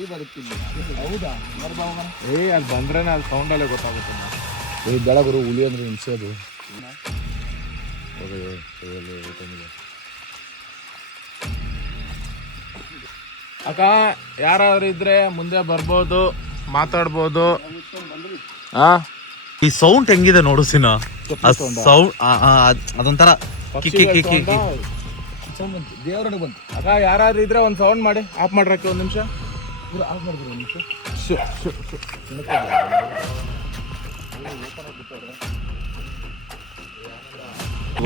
ಹೌದಾ? ಅಲ್ಲಿ ಬಂದ್ರೇನೆ ಅಲ್ಲಿ ಸೌಂಡಲ್ಲೇ ಗೊತ್ತಾಗುತ್ತೆ. ಬೆಳಗರು ಹುಲಿ ಅಂದ್ರೆ ಹಿಂಸೆ ಅದು. ಅಕ್ಕ ಯಾರಾದ್ರೂ ಇದ್ರೆ ಮುಂದೆ ಬರ್ಬೋದು, ಮಾತಾಡ್ಬೋದು. ಈ ಸೌಂಡ್ ಹೆಂಗಿದೆ ನೋಡು ಸಿನ. ಸೌಂಡ್ ಅದೊಂಥರ ದೇವರೊಳಗೆ ಬಂತು. ಅಕ್ಕ ಯಾರಾದ್ರೂ ಇದ್ರೆ ಒಂದು ಸೌಂಡ್ ಮಾಡಿ ಆಫ್ ಮಾಡ್ರಕ್ಕೆ ಒಂದು ನಿಮಿಷ. ಆಫ್ ಮಾಡಿದ್ರು ಒಂದು ನಿಮಿಷ.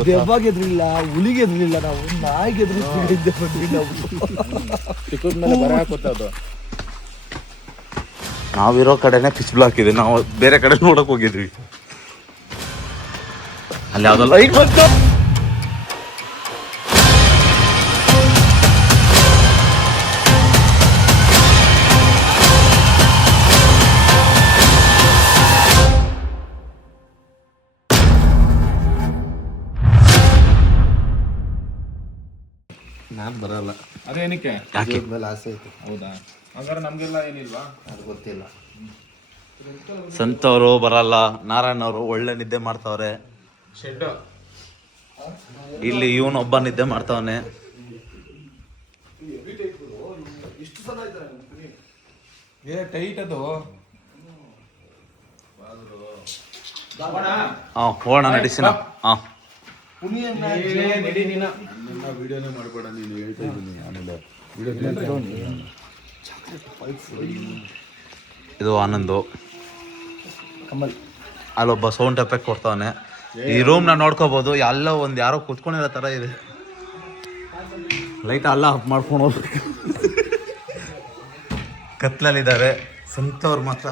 ದೆವ್ವಾಗಿ ಎದ್ರಿಲ್ಲ, ಹುಲಿಗೆ ಎದ್ರಿಲ್ಲ, ನಾವು ನಾಯಿಗೆ ಚಿಕ್ಕದ ಮೇಲೆ ಬರ ಹಾಕುತ್ತದು. ನಾವಿರೋ ಕಡೆನೆ ಪಿಚ್ ಬ್ಲಾಕ್ ಇದೆ, ನಾವು ಬೇರೆ ಕಡೆ ನೋಡಕ್ ಹೋಗಿದ್ವಿ. ಅಲ್ಲಿ ಯಾವ್ದೋ ಲೈಟ್ ಬಂತು. ನಾನು ಬರಲ್ಲ. ಅದೇನಕ್ಕೆ? ಯಾಕೆ? ಮೇಲೆ ಆಸೆ ಐತೆ. ಹೌದಾ? ಹಂಗಾರೆ ನಮ್ಗೆಲ್ಲ ಏನಿಲ್ವಾ? ಅದು ಗೊತ್ತಿಲ್ಲ. ಸಂತವರು ಬರಲ್ಲ, ನಾರಾಯಣ ಅವರು ಒಳ್ಳೆ ನಿದ್ದೆ ಮಾಡ್ತಾವ್ರೆ. ಶೆಡ್ ಇಲ್ಲಿ ಇವನೊಬ್ಬ ನಿದ್ದೆ ಮಾಡ್ತಾವನೆ. ಟೈಟ್ ಅದು. ಹೋಗೋಣ ನಡಿಸಿನ. ವಿಡಿಯೋನೇ ಮಾಡಬೇಡ ನೀನು, ಹೇಳ್ತಾ ಇದ್ದೀನಿ ಆಮೇಲೆ. ಇದು ಆನಂದು. ಕಮಲ್ ಅಲ್ಲೊಬ್ಬ ಸೌಂಡ್ ಎಫೆಕ್ಟ್ ಕೊಡ್ತಾವನೆ. ಈ ರೂಮ್ ನ ನೋಡ್ಕೋಬಹುದು. ಎಲ್ಲ ಒಂದ್ ಯಾರೋ ಕುತ್ಕೊಂಡಿರೋ ತರ ಇದೆ. ಲೈಟ್ ಎಲ್ಲ ಆಫ್ ಮಾಡ್ಕೊಂಡು ಹೋಗ್ಬೇಕು. ಕತ್ಲಲ್ಲಿದ್ದಾರೆ. ಸಂತವ್ರು ಮಾತ್ರ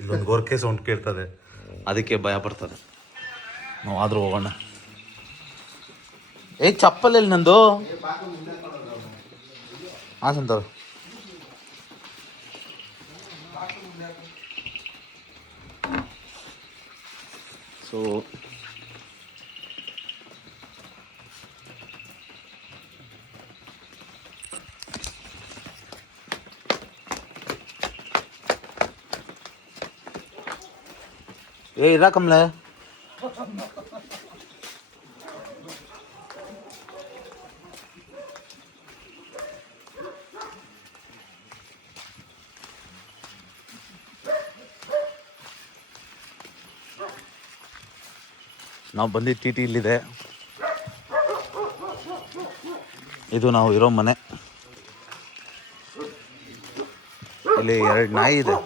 ಇಲ್ಲೊಂದು ಗೋರ್ಕೆ ಸೌಂಡ್ ಕೇಳ್ತದೆ, ಅದಕ್ಕೆ ಭಯ ಪಡ್ತದೆ. ನಾವು ಆದ್ರೂ ಹೋಗೋಣ. ಚಪ್ಪಲಲ್ಲಿ ನಂದು. ಹಾಂ ಸಂತವ್ರು. ಸೊ ಇರ ಕಮ್ಲೆ. ನಾವು ಬಂದಿದ್ದು ಟಿ ಟಿ ಇಲ್ಲಿದೆ. ಇದು ನಾವು ಇರೋ ಮನೆ. ಇಲ್ಲಿ 2 ನಾಯಿ ಇದೆ.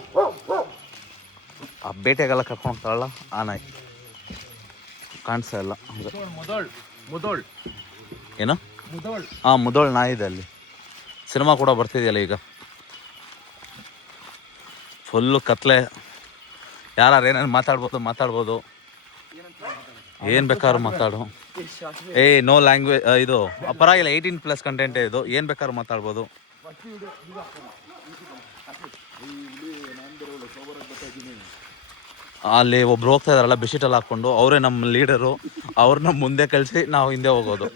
ಆ ಬೇಟೆಗೆಲ್ಲ ಕರ್ಕೊಂಡು ಹೋಗ್ತಾಳಲ್ಲ ಆ ನಾಯಿ ಕಾಣಿಸ್ತಾ ಇಲ್ಲ. ಏನು? ಹಾಂ, ಮುದೋಳ್ ನಾಯಿ ಇದೆ ಅಲ್ಲಿ. ಸಿನಿಮಾ ಕೂಡ ಬರ್ತಿದೆಯಲ್ಲ ಈಗ. ಫುಲ್ಲು ಕತ್ಲೆ. ಯಾರು ಏನೇನು ಮಾತಾಡ್ಬೋದು. ಏನು ಬೇಕಾದ್ರೂ ಮಾತಾಡು. No language. ಇದು ಪರವಾಗಿಲ್ಲ, 18+ ಕಂಟೆಂಟೇ ಇದು. ಏನು ಬೇಕಾದ್ರೂ ಮಾತಾಡ್ಬೋದು. ಅಲ್ಲಿ ಒಬ್ರು ಹೋಗ್ತಾ ಇದಾರಲ್ಲ ಬೆಡ್ಶೀಟಲ್ಲಿ ಹಾಕ್ಕೊಂಡು, ಅವರೇ ನಮ್ಮ ಲೀಡರು. ಅವ್ರನ್ನ ಮುಂದೆ ಕಳಿಸಿ ನಾವು ಹಿಂದೆ ಹೋಗೋದು.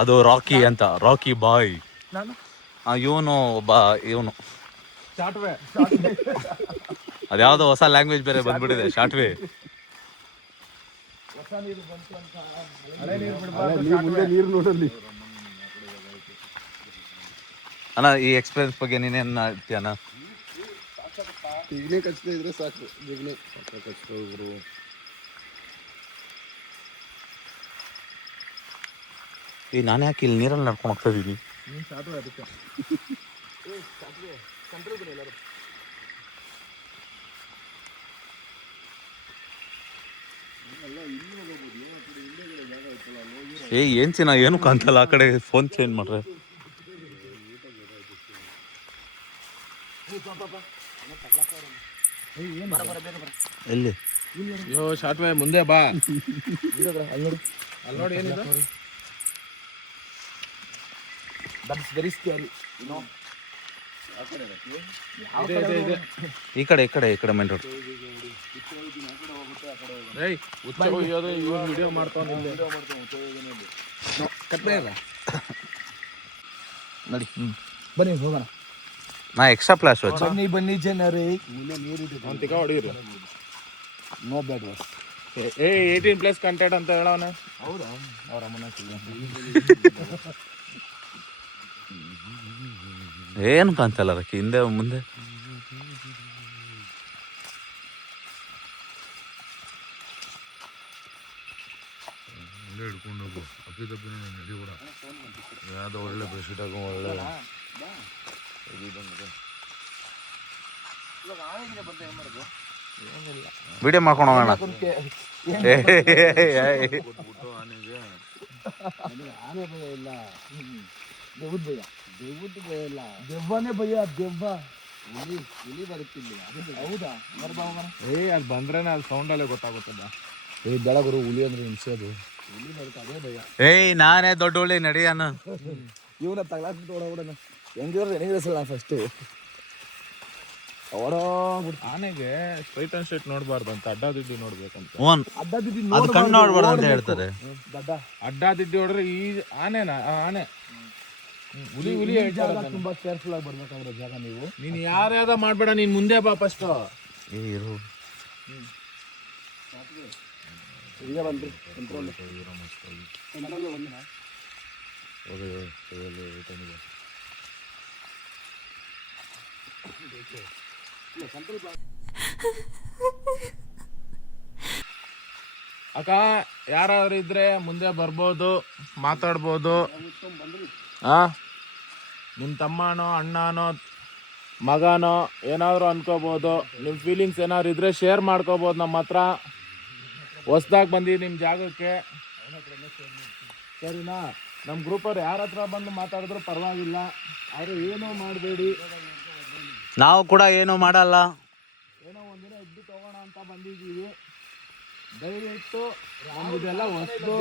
ಅದು ರಾಕಿ ಅಂತ, ರಾಕಿ ಬಾಯ್. ಇವನು ಇವನು ಅದ್ಯಾವುದೋ ಹೊಸ ಲ್ಯಾಂಗ್ವೇಜ್ ಬೇರೆ ಬಂದ್ಬಿಟ್ಟಿದೆ, ಶಾರ್ಟ್ವೇ. ಅಣ್ಣ, ಈ ಎಕ್ಸ್ಪೀರಿಯನ್ಸ್ ಬಗ್ಗೆ ನೀನೇನು ಹೇಳ್ತೀಯಣ್ಣ? ಈಗಲೇ ಕಚ್ತಾ ಇದ್ರೆ ಸಾಕು. ಕಚ್ತಾ ಇದ್ರು ನಾನು ಯಾಕೆ ಇಲ್ಲಿ ನೀರಲ್ಲಿ ನಡ್ಕೊಂಡು ಹೋಗ್ತಾ ಇದ್ದೀನಿ? ಏನ್ ಚಿನ್ನ, ಏನು ಕಾಣ್ತಲ್ಲ. ಆ ಕಡೆ ಫೋನ್ ಚೇಂಜ್ ಮಾಡ್ರೆ. ಎಲ್ಲಿ? ಶಾರ್ಟ್ವೇ ಮುಂದೆ ಬಾ. ಅಲ್ಲಿ ನೋಡಿ ಏನಿದೆ. ಈ ಕಡೆ ಮೇನ್ ರೋಡ್. ವಿಡಿಯೋ ಮಾಡ್ತಾವ. ನಡಿ ಬನ್ನಿ ಹೋಗೋಣ. ನಾ ಎಕ್ಸ್ಟ್ರಾ ಫ್ಲಾಶ್ ವಚ್ಚ ಬನ್ನಿ ಬನ್ನಿ ಜನರೇ. ಮುಂದೆ ನೀರಿದೆ. ಅವ್ನು ತಿಕ್ಕ ಹೊಡೀರಿ. ನೋ ಬ್ಯಾಡ್ ವಾಸ್. 18+ ಕಂಟೆಂಟ್ ಅಂತ ಹೇಳವನೆ. ಹೌದಾ? ಅವ್ರ ಅಮ್ಮನ ಏನು ಕಾಣ್ತಲ್ಲ ರಕ್ಕಿ ಹಿಂದೆ ಮುಂದೆ. ಹಿಡ್ಕೊಂಡು ಅಪ್ಪಿತಪ್ಪಿನ ನಡಿ ಕೂಡ ಯಾವುದೋ ಒಳ್ಳೆ ಬೆಡ್ಶೀಟ್ ಹಾಕೋ ಒಳ್ಳೆ ವಿಡಿಯೋ ಮಾಡ್ಕೊಂಡು ಹೋಗೋಣ. ಆನೆಗೆ ಆನೆ ಭಯ ಇಲ್ಲ, ದೆವ್ವದ ಭಯ. ದೆವ್ವದ ಭಯ ಇಲ್ಲ, ದೆವ್ವನೇ ಭಯ. ದೆವ್ವ ಹುಲಿ ಬರುತ್ತಿಲ್ಲ. ಹೌದಾ? ಅಲ್ಲಿ ಬಂದ್ರೇನೆ ಅಲ್ಲಿ ಸೌಂಡಲ್ಲೇ ಗೊತ್ತಾಗುತ್ತದ. ಬೆಳಗುರು ಹುಲಿ ಅಂದ್ರೆ ಹಿಂಸೆ. ಅದು ಹುಲಿ ಬರುತ್ತೆ, ಅದೇ ಭಯ. ನಾನೇ ದೊಡ್ಡ ಹುಳಿ ನಡಿಯಾನ. ಇವನ ತಗ್ಲಾಕ್ಬಿಟ್ಟು ಓಡೋಣ. ಹೆಂಗಿರೋ ಎಣಿಗಿರಿಸಲ್ಲ ಫಸ್ಟು. ಆನೆಗೆ ಸ್ಟ್ರೈಟ್ ಅಂಡ್ ಸ್ಟ್ರೈಟ್ ನೋಡ್ಬಾರ್ದು ಅಂತ, ಅಡ್ಡಾದಿಡ್ಡಿ ನೋಡ್ಬೇಕಂತ. ಅದು ಕಣ್ಣು ನೋಡ್ಬಾರ್ದು ಅಂತ ಹೇಳ್ತಾರೆ. ಅಡ್ಡಾದಿಡ್ಡಿ ಹೊಡ್ರೆ ಈ ಆನೆನಾ ಆನೆ ಹುಲಿ ತುಂಬಾ ಕೇರ್ಫುಲ್ ಆಗಿ ಬರ್ಬೇಕಾಗಿರೋ ಜಾಗ. ನೀವು ನೀನ್ ಯಾರ್ಯಾದ ಮಾಡ್ಬೇಡ, ನೀನ್ ಮುಂದೆ ಬಾ ಫಸ್ಟ್. ಈಗ ಬನ್ರಿ ಕಂಟ್ರೋಲ್. ಅಕ್ಕ ಯಾರಾದ್ರೂ ಇದ್ರೆ ಮುಂದೆ ಬರ್ಬೋದು, ಮಾತಾಡ್ಬೋದು. ನಿಮ್ಮ ತಮ್ಮನೋ ಅಣ್ಣನೋ ಮಗನೋ ಏನಾದ್ರು ಅನ್ಕೋಬೋದು. ನಿಮ್ಮ ಫೀಲಿಂಗ್ಸ್ ಏನಾದ್ರು ಇದ್ರೆ ಶೇರ್ ಮಾಡ್ಕೋಬೋದು ನಮ್ಮ ಹತ್ರ. ಹೊಸ್ದಾಗಿ ಬಂದು ನಿಮ್ಮ ಜಾಗಕ್ಕೆ, ಸರಿನಾ? ನಮ್ಮ ಗ್ರೂಪವ್ರು ಯಾರ ಹತ್ರ ಬಂದು ಮಾತಾಡಿದ್ರು ಪರವಾಗಿಲ್ಲ, ಆದರೆ ಏನೂ ಮಾಡಬೇಡಿ. ನಾವು ಕೂಡ ಏನೂ ಮಾಡಲ್ಲ. ಏನೋ ಒಂದಿನ ಇದ್ದು ತಗೋಣ ಅಂತ ಬಂದಿದ್ದೀವಿ. ದಯವಿಟ್ಟು ನಮಗಿದೆಲ್ಲ ಹೊಸ್ತು.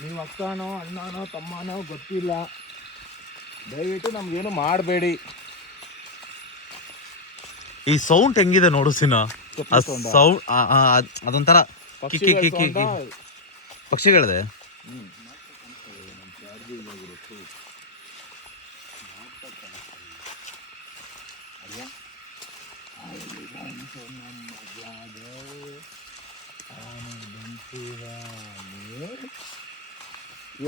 ನೀವು ಅಕ್ಕನೋ ಅಣ್ಣನೋ ತಮ್ಮನೋ ಗೊತ್ತಿಲ್ಲ, ದಯವಿಟ್ಟು ನಮ್ಗೇನು ಮಾಡಬೇಡಿ. ಈ ಸೌಂಡ್ ಹೆಂಗಿದೆ ನೋಡು ಸಿನ. ಸೌಂಡ್ ಅದೊಂಥರ ಕಿಕ್ಕಿ ಕಿಕ್ಕಿ ಪಕ್ಷಿಗಳಿದೆ.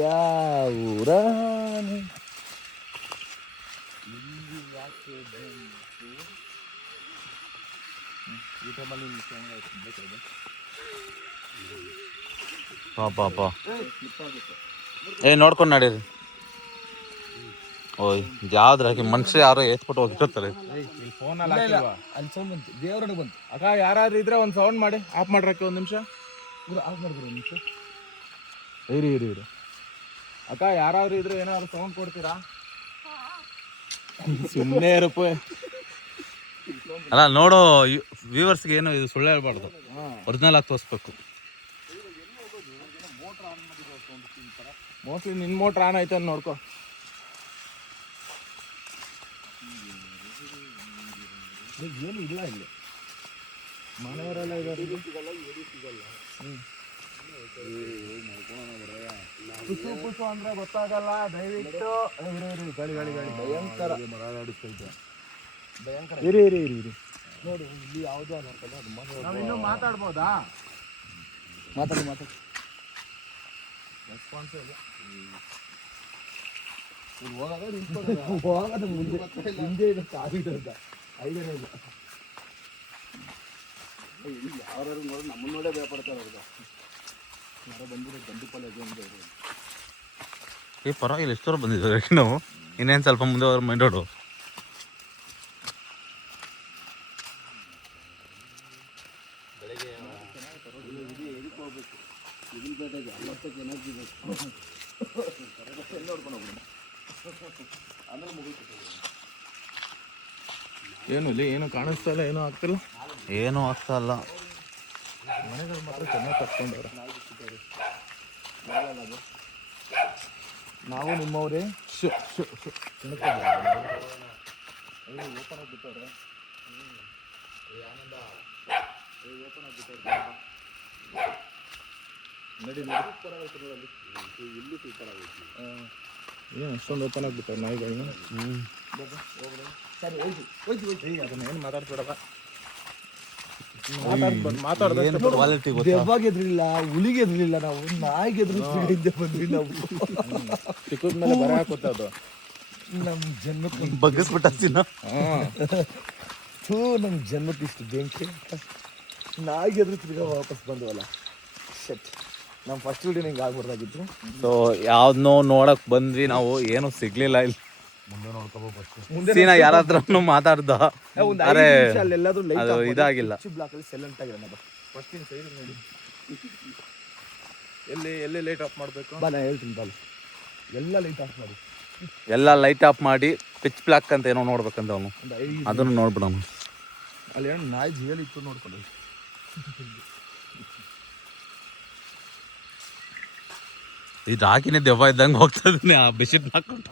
ಯಾವೂರಾನೆ ಪಾಪ ನೋಡ್ಕೊಂಡು ನಡೀರಿ. ಓಯ್ ಯಾವ್ದ್ರಾಗಿ ಮನುಷ್ಯ ಯಾರೋ ಎತ್ಬಿಟ್ಟು ಹೋಗಿರ್ತಾರೆ. ಫೋನಲ್ಲಿ ಹಾಕಿಲ್ವಾ? ಅಲ್ಲಿ ಸೌಂಡ್ ಬಂತು, ದೇವರೊಳಗೆ ಬಂತು. ಅಕ್ಕ ಯಾರಾದ್ರೂ ಇದ್ರೆ ಒಂದು ಸೌಂಡ್ ಮಾಡಿ ಆಫ್ ಮಾಡ್ರಕ್ಕೆ. ಒಂದು ನಿಮಿಷ ಆಫ್ ಮಾಡಿದ್ರು. ಒಂದು ನಿಮಿಷ ಇರಿ. ಅಕ್ಕ ಯಾರಾದ್ರೂ ಇದ್ರೆ ಏನಾದ್ರು ಸೌಂಡ್ ಕೊಡ್ತೀರಾ? ಸುಮ್ಮನೆ ಇರಪ್ಪ. ಅಲ್ಲ ನೋಡು, ವ್ಯೂವರ್ಸ್ಗೆ ಏನು ಇದು ಸುಳ್ಳು ಹೇಳ್ಬಾರ್ದು, ಒರಿಜಿನಲ್ ಆಗಿ ತೋರಿಸ್ಬೇಕು. ಮೋಸ್ಟ್ಲಿ ನಿನ್ನ ಮೋಟ್ರ್ ಆನ್ ಐತೆ ಅಂತ ನೋಡ್ಕೊ. ಏನು ಇಲ್ಲ ಇಲ್ಲಿ, ಮನೆಯವರೆಲ್ಲ ಇದ್ದಾರೆ. ಪುಸು ಅಂದ್ರೆ ಗೊತ್ತಾಗಲ್ಲ. ದಯವಿಟ್ಟು ಗಾಳಿ ಭಯಂಕರ ಭಯಂಕರ. ಇರಿ ನೋಡಿ ಇಲ್ಲಿ ಯಾವುದೋ ಅನ್ನೋಕ್ಕಲ್ಲ, ಅದು ನಾವು ಇನ್ನೂ ಮಾತಾಡ್ಬೋದಾ? ಮಾತಾಡಿ ರೆಸ್ಪಾನ್ಸ್ ಇಲ್ಲ. ಹೋಗೋದು ಮುಂದೆ ಇದೆ, ಕಾಲಿದೆ ಅಂತ ಐದನೇ ಇಲ್ಲ. ಯಾರು ನೋಡಿ ನಮ್ಮನ್ನ ನೋಡೇ ಭಯಪಡ್ತಾರೆ. ಅವ್ರಿಗೆ ಯಾರೋ ಬಂದಿರೋ ಗಂಡುಪಾಲ ಈ ಪರವಾಗಿಲ್ಲ, ಎಷ್ಟೋರು ಬಂದಿದ್ದಾರೆ ನಾವು. ಇನ್ನೇನು ಸ್ವಲ್ಪ ಮುಂದೆ ಅವ್ರ ಮೈಂಡೋಡು. ಏನು ಇಲ್ಲಿ ಏನು ಕಾಣಿಸ್ತಾ ಇಲ್ಲ, ಏನೂ ಆಗ್ತಿಲ್ಲ. ಏನೂ ಆಗ್ತಾ ಇಲ್ಲ. ಮನೆಗಳು ಮಾತ್ರ ಚೆನ್ನಾಗಿ ಕಟ್ಕೊಂಡವ್ರೆ. ನಾವು ನಿಮ್ಮವ್ರೆ. ಏನು ಅಷ್ಟೊಂದು ಓಪನ್ ಆಗ್ಬಿಟ್ಟಾರೆ ನಾಯಿಗಳನ್ನ. ಅದನ್ನ ಏನು ಮಾತಾಡ್ಬೇಡಪ್ಪ. ಮಾತಾಡ್ದಷ್ಟು ಕ್ವಾಲಿಟಿ ದೆವ್ವಾಗ ಎದ್ರಿಲ್ಲ, ಹುಲಿಗೆ ಎದ್ರಿಲ್ಲ, ನಾವು ನಾಯಿಗೆ ಎದುರಿಸಿದ್ದೆ ಬಂದ್ವಿ ನಾವು. ಚಿಕ್ಕದ ಮೇಲೆ ಬರ ಹಾಕುತ್ತೆ ಅದು. ನಮ್ಮ ಜನ್ಮಕ್ಕೆ ಬಗ್ಗಿಸ್ಬಿಟ್ಟಿನ ನಮ್ಮ ಜನ್ಮಕ್ಕೆ ಇಷ್ಟು ಬೆಂಕಿ ನಾಯಿಗೆ ಎದುರು ತಿರ್ಗಾ ವಾಪಸ್ ಬಂದವಲ್ಲ. ಶಟ್, ನಮ್ಮ ಫಸ್ಟ್ ವಿಡಿಯೋ ಹಿಂಗೆ ಆಗ್ಬಾರ್ದಾಗಿತ್ತು. ಸೊ ಯಾವ್ದನ್ನೋ ನೋಡಕ್ ಬಂದ್ವಿ ನಾವು, ಏನು ಸಿಗ್ಲಿಲ್ಲ ಇಲ್ಲಿ. ಸೀನಾ ಯಾರ ಹತ್ರನೂ ಮಾತಾಡ್ದ, ಅರೆ ಅದು ಇದಾಗಿಲ್ಲ. ಬ್ಲಾಕಲ್ಲಿ ಸೈಲೆಂಟ್ ಆಗಿರೋಣ. ಫಸ್ಟ್ ಸೈಡ್ ನೋಡಿ ಎಲ್ಲಿ ಲೈಟ್ ಆಫ್ ಮಾಡಬೇಕು. ಬಾ ನಾನು ಹೇಳ್ತೀನಿ ಬಾಲ್, ಎಲ್ಲ ಲೈಟ್ ಆಫ್ ಮಾಡಿ, ಎಲ್ಲ ಲೈಟ್ ಆಫ್ ಮಾಡಿ ಪಿಚ್ ಬ್ಲಾಕ್ ಅಂತ ಏನೋ ನೋಡ್ಬೇಕಂತ ಅವನು, ಅದನ್ನು ನೋಡ್ಬಿಡೋಣ. ಅಲ್ಲಿ ಏನೋ ನಾಯಿ ಜೀವಲ್ಲಿ ಇತ್ತು ನೋಡ್ಕೊಂಡು. ಇದು ಹಾಕಿನೇ ದೆವ್ವ ಇದ್ದಂಗೆ ಹೋಗ್ತದೆ ಆ ಬೆಡ್ಶೀಟ್ ಹಾಕೊಂಡು.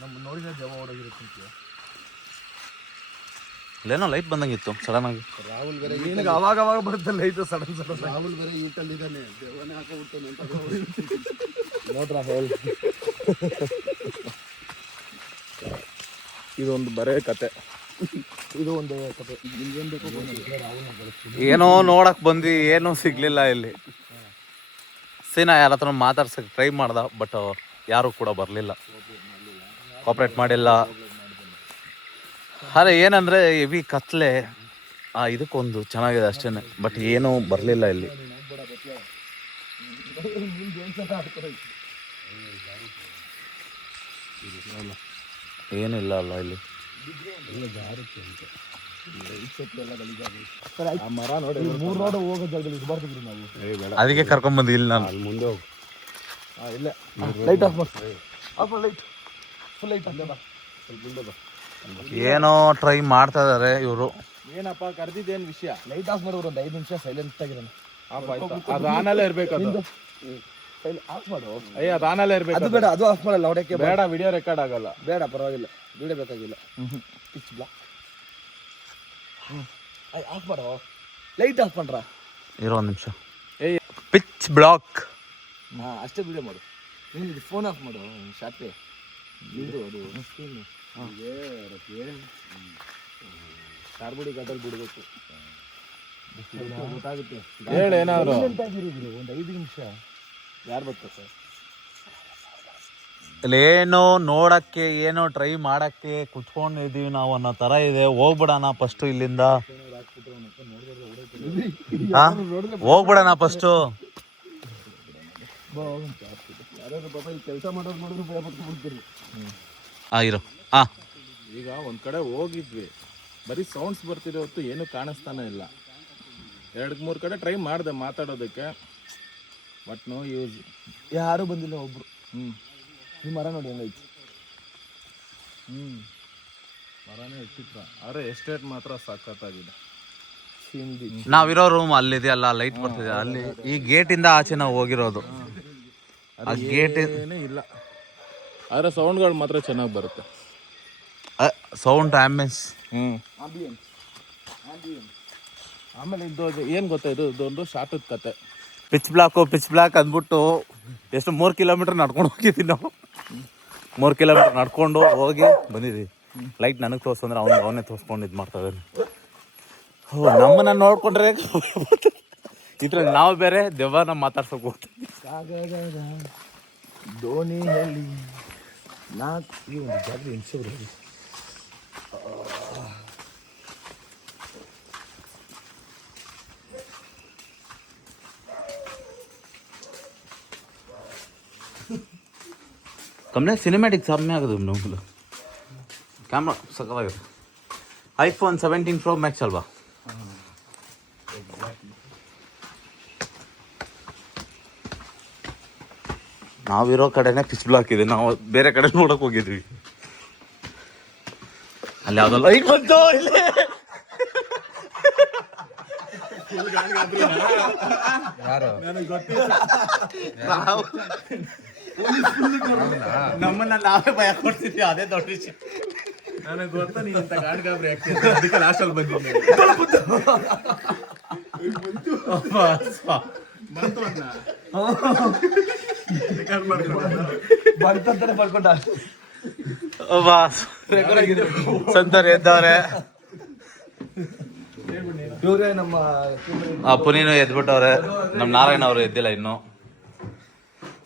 ನಮ್ಮ ನೋಡಿದ್ರೆ ದೆವ್ವ ಓಡೋಗಿರುತ್ತೆ. ಅಲ್ಲೇನೋ ಲೈಟ್ ಬಂದಂಗಿತ್ತು ಸಡನ್ ಆಗಿ. ರಾಹುಲ್ ಬೇರೆ ನಿನಗೆ ಅವಾಗ ಬರುತ್ತೆ ಲೈಟ್ ಸಡನ್. ರಾಹುಲ್ ಬೇರೆ ಯೂಟಲ್ಲಿ ಇದ್ದಾನೆ, ದೆವ್ವನೇ ಹಾಕೋಬಿಡ್ತಾನೆ ಅಂತ ನೋಡ್ರ ರಾಹುಲ್. ಇದೊಂದು ಬರೇ ಕತೆ, ಇದು ಒಂದು ಕತೆ. ನಿಮ್ಗೇನು ಬೇಕು ಏನೋ ನೋಡಕ್ ಬಂದ್ವಿ, ಏನೂ ಸಿಗ್ಲಿಲ್ಲ ಇಲ್ಲಿ. ಸೀನಾ ಯಾರ ಹತ್ರ ಮಾತಾಡ್ಸಕ್ಕೆ ಟ್ರೈ ಮಾಡ್ದ, ಬಟ್ ಯಾರು ಕೂಡ ಬರಲಿಲ್ಲ, ಕೋಆಪ್ರೇಟ್ ಮಾಡಿಲ್ಲ. ಅರೆ ಏನಂದರೆ ಹೆವಿ ಕತ್ಲೆ, ಇದಕ್ಕೊಂದು ಚೆನ್ನಾಗಿದೆ ಅಷ್ಟೇ, ಬಟ್ ಏನೂ ಬರಲಿಲ್ಲ ಇಲ್ಲಿ. ಏನಿಲ್ಲ ಅಲ್ಲ ಇಲ್ಲಿ. ಆ ಮರ ನೋಡಿ, 3 ರೋಡ್ ಹೋಗೋ ಜಾಗದಲ್ಲಿ ಇರಬಾರ್ದು ನಾವು. ಅದಕ್ಕೆ ಕರ್ಕೊಂಡ್ಬಂದು ಇಲ್ಲಿ ನಾನು. ಅಲ್ಲಿ ಮುಂದೆ ಹೋಗು. ಇಲ್ಲ ಲೈಟ್ ಆಫ್ ಮಾಡಿ, ಆಫ್ ಲೈಟ್, ಫುಲ್ ಲೈಟ್ ಹಾಕಿ ಬಾ, ಸ್ವಲ್ಪ ಮುಂದೆ ಬಾ. ಏನೋ ಟ್ರೈ ಮಾಡ್ತಾ ಇದಾರೆ ಇವರು. ಏನಪ್ಪ ಕರೆದಿದ್ದೇನು ವಿಷಯ? ಲೈಟ್ ಆಫ್ ಮಾಡಿದ್ರು ಒಂದು 5 ನಿಮಿಷ ಸೈಲೆಂಟ್ ಆಗಿರೋಣ. ಅದು ಆನಲ್ಲೇ ಇರ್ಬೇಕು. ಅದು ಆಫ್ ಮಾಡು. ಅಯ್ಯ ಅದು ಆನಲ್ಲೇ ಇರ್ಬೇಕು. ಅದು ಬೇಡ, ಅದು ಆಫ್ ಮಾಡಲ್ಲ, ಹೊಡೆಯಕ್ಕೆ ಬೇಡ, ವಿಡಿಯೋ ರೆಕಾರ್ಡ್ ಆಗಲ್ಲ. ಬೇಡ ಪರವಾಗಿಲ್ಲ, ವಿಡಿಯೋ ಬೇಕಾಗಿಲ್ಲ. ಪಿಚ್ ಬ್ಲಾಕ್ ಆಫ್ ಮಾಡೋ, ಲೈಟ್ ಆಫ್ ಮಾಡ್ರ. ಇರೋ ಒಂದು ನಿಮಿಷ. Pitch black. ಹಾಂ ಅಷ್ಟೇ ವಿಡಿಯೋ ಮಾಡು. ನೀನು ಇದು ಫೋನ್ ಆಫ್ ಮಾಡು, ಶಾರ್ಟ್ಗೆ ಇದು ಅದು ಸ್ಕ್ರೀನು. ಕಾರ್ಬುಡಿ ಗಾಟಲ್ಲಿ ಬಿಡಬೇಕು, ಗೊತ್ತಾಗುತ್ತೆ. ಹೇಳಿ ಏನಾದ್ರು. ಒಂದು 5 ನಿಮಿಷ ಯಾರು ಬರ್ತಾರೆ ಸರ್? ಇಲ್ಲೇನೋ ನೋಡಕ್ಕೆ, ಏನೋ ಟ್ರೈ ಮಾಡಕ್ಕೆ ಕುತ್ಕೊಂಡಿದೀವಿ ನಾವು ಅನ್ನೋ ಥರ ಇದೆ. ಹೋಗ್ಬಿಡೋಣ ಫಸ್ಟು ಇಲ್ಲಿಂದ. ಹೋಗ್ಬಿಡೋಣ ಫಸ್ಟು. ಯಾರು ಪಾಪ ಈ ಕೆಲಸ ಮಾಡೋದು ನೋಡಿದ್ರು ಭಯ ಪಟ್ಕೊಂಡ್ಬಿಡ್ತೀರಿ. ಇರೋ ಈಗ ಒಂದು ಕಡೆ ಹೋಗಿದ್ವಿ, ಬರೀ ಸೌಂಡ್ಸ್ ಬರ್ತಿರೋ ಹೊತ್ತು ಏನೂ ಕಾಣಿಸ್ತಾನೆ ಇಲ್ಲ. 2-3 ಕಡೆ ಟ್ರೈ ಮಾಡಿದೆ ಮಾತಾಡೋದಕ್ಕೆ, ಬಟ್ ನೋ ಯೂಸ್. ಯಾರು ಬಂದಿಲ್ಲ ಒಬ್ರು. ಈ ಮರ ನೋಡಿ ಹೆಂಗೈತಿ. ಮರನೇ ವಿಚಿತ್ರ, ಆದರೆ ಎಸ್ಟೇಟ್ ಮಾತ್ರ ಸಖತ್ತಾಗಿದೆ. ನಾವಿರೋ ರೂಮ್ ಅಲ್ಲಿದೆಯಲ್ಲ, ಲೈಟ್ ಬರ್ತಿದೆ ಅಲ್ಲಿ. ಈ ಗೇಟಿಂದ ಆಚೆ ನಾವು ಹೋಗಿರೋದು. ಆ ಗೇಟ್ ಏನೇ ಇಲ್ಲ, ಆದರೆ ಸೌಂಡ್ಗಳು ಮಾತ್ರ ಚೆನ್ನಾಗಿ ಬರುತ್ತೆ. Sound ambience. ಆಮೇಲೆ ಇದು ಏನು ಗೊತ್ತಾ, ಇದೊಂದು ಶಾರ್ಟದ ಕತೆ. ಪಿಚ್ ಬ್ಲಾಕ್ ಅಂದ್ಬಿಟ್ಟು ಎಷ್ಟು 3 ಕಿಲೋಮೀಟರ್ ನಡ್ಕೊಂಡು ಹೋಗಿದ್ದೀವಿ ನಾವು. 3 ಕಿಲೋಮೀಟರ್ ನಡ್ಕೊಂಡು ಹೋಗಿ ಬಂದಿದ್ದೀವಿ. ಲೈಟ್ ನನಗೆ ತೋರಿಸಂದ್ರೆ ಅವನೇ ತೋರಿಸ್ಕೊಂಡು ಇದು ಮಾಡ್ತಾ ಇದ್ದಾನೆ. ನಮ್ಮನ್ನ ನೋಡ್ಕೊಂಡ್ರೆ ಇದ್ರಲ್ಲಿ ನಾವು ಬೇರೆ ದೆವ್ವನ ಮಾತಾಡ್ಸೋಕೆ ಹೋಗ್ತೀವಿ. ಧೋನಿ ಹೇಳಿ ಈ ಒಂದು ಜಾಗ ಹಿಂಸೆ. ಕಮ್ಮಿ ಸಿನಿಮ್ಯಾಟಿಕ್ ಕಮ್ಮಿ ಆಗೋದು ನಮ್ಗೆ. ಕ್ಯಾಮ್ರಾ ಸಕ್ಕತ್ತಾಗಿದೆ. iPhone 17 Pro Max ಅಲ್ವಾ? ನಾವಿರೋ ಕಡೆನೇ ಪಿಚ್ ಬ್ಲಾಕ್ ಇದೆ, ನಾವು ಬೇರೆ ಕಡೆ ನೋಡಕ್ ಹೋಗಿದ್ವಿ. ಅಲ್ಲಿ ಯಾವ್ದೋ ಲೈಟ್ ಬಂತು. ಇಲ್ಲಿ ನಮ್ಮನ್ನ ನಾವೇ ಭಯ ಕೊಡ್ತಿದ್ವಿ, ಅದೇ ದೊಡ್ಡ ವಿಷಯ. ನನಗೆ ಗೊತ್ತಾ ನೀನು ಅಂತ ಗಾಡ್ ಗಾಬರಿ ಆಗ್ತಿದ್ದೆ, ಅದಕ್ಕೆ ಲಾಸ್ಟಲ್ಲಿ ಬಂದಿದ್ದೆ. ಬಂತಂತಾನೆ ಬರ್ಕೊಂಡ ಸಂತರ್ ಎದ್ದವ್ರೆ. ಇವರೇ ನಮ್ಮ ಪುನೀನು ಎದ್ಬಿಟ್ಟವ್ರೆ. ನಮ್ಮ ನಾರಾಯಣ ಅವರು ಎದ್ದಿಲ್ಲ ಇನ್ನು.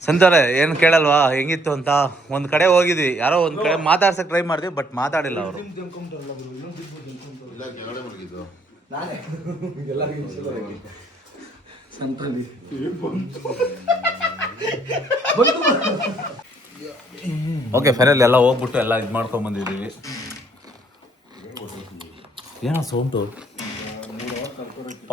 ಸಂತವ್ರೆ ಏನು ಕೇಳಲ್ವಾ ಹೆಂಗಿತ್ತು ಅಂತ? ಒಂದು ಕಡೆ ಹೋಗಿದ್ವಿ, ಯಾರೋ ಒಂದು ಕಡೆ ಮಾತಾಡ್ಸಕ್ಕೆ ಟ್ರೈ ಮಾಡಿದ್ವಿ, ಬಟ್ ಮಾತಾಡಿಲ್ಲ ಅವರು. ನಾನೇ ಎಲ್ಲರಿಗೂ ಸಂತಲ್ಲಿ ಓಕೆ, ಫೈನಲ್ ಎಲ್ಲ ಹೋಗ್ಬಿಟ್ಟು ಎಲ್ಲ ಇದು ಮಾಡ್ಕೊಂಡ್ ಬಂದಿದ್ದೀವಿ. ಏನೋ ಸೌಂಟು.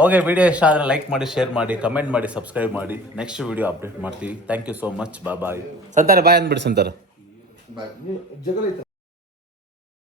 ಓಕೆ, ವಿಡಿಯೋ ಇಷ್ಟ ಆದರೆ ಲೈಕ್ ಮಾಡಿ, ಶೇರ್ ಮಾಡಿ, ಕಮೆಂಟ್ ಮಾಡಿ, ಸಬ್ಸ್ಕ್ರೈಬ್ ಮಾಡಿ. ನೆಕ್ಸ್ಟ್ ವಿಡಿಯೋ ಅಪ್ಡೇಟ್ ಮಾಡ್ತೀವಿ. Thank you so much. Bye. ಸಂತಾರೆ ಬಾಯ್ ಅಂದ್ಬಿಡಿ ಸಂತಾರೆ. ಜಗಳ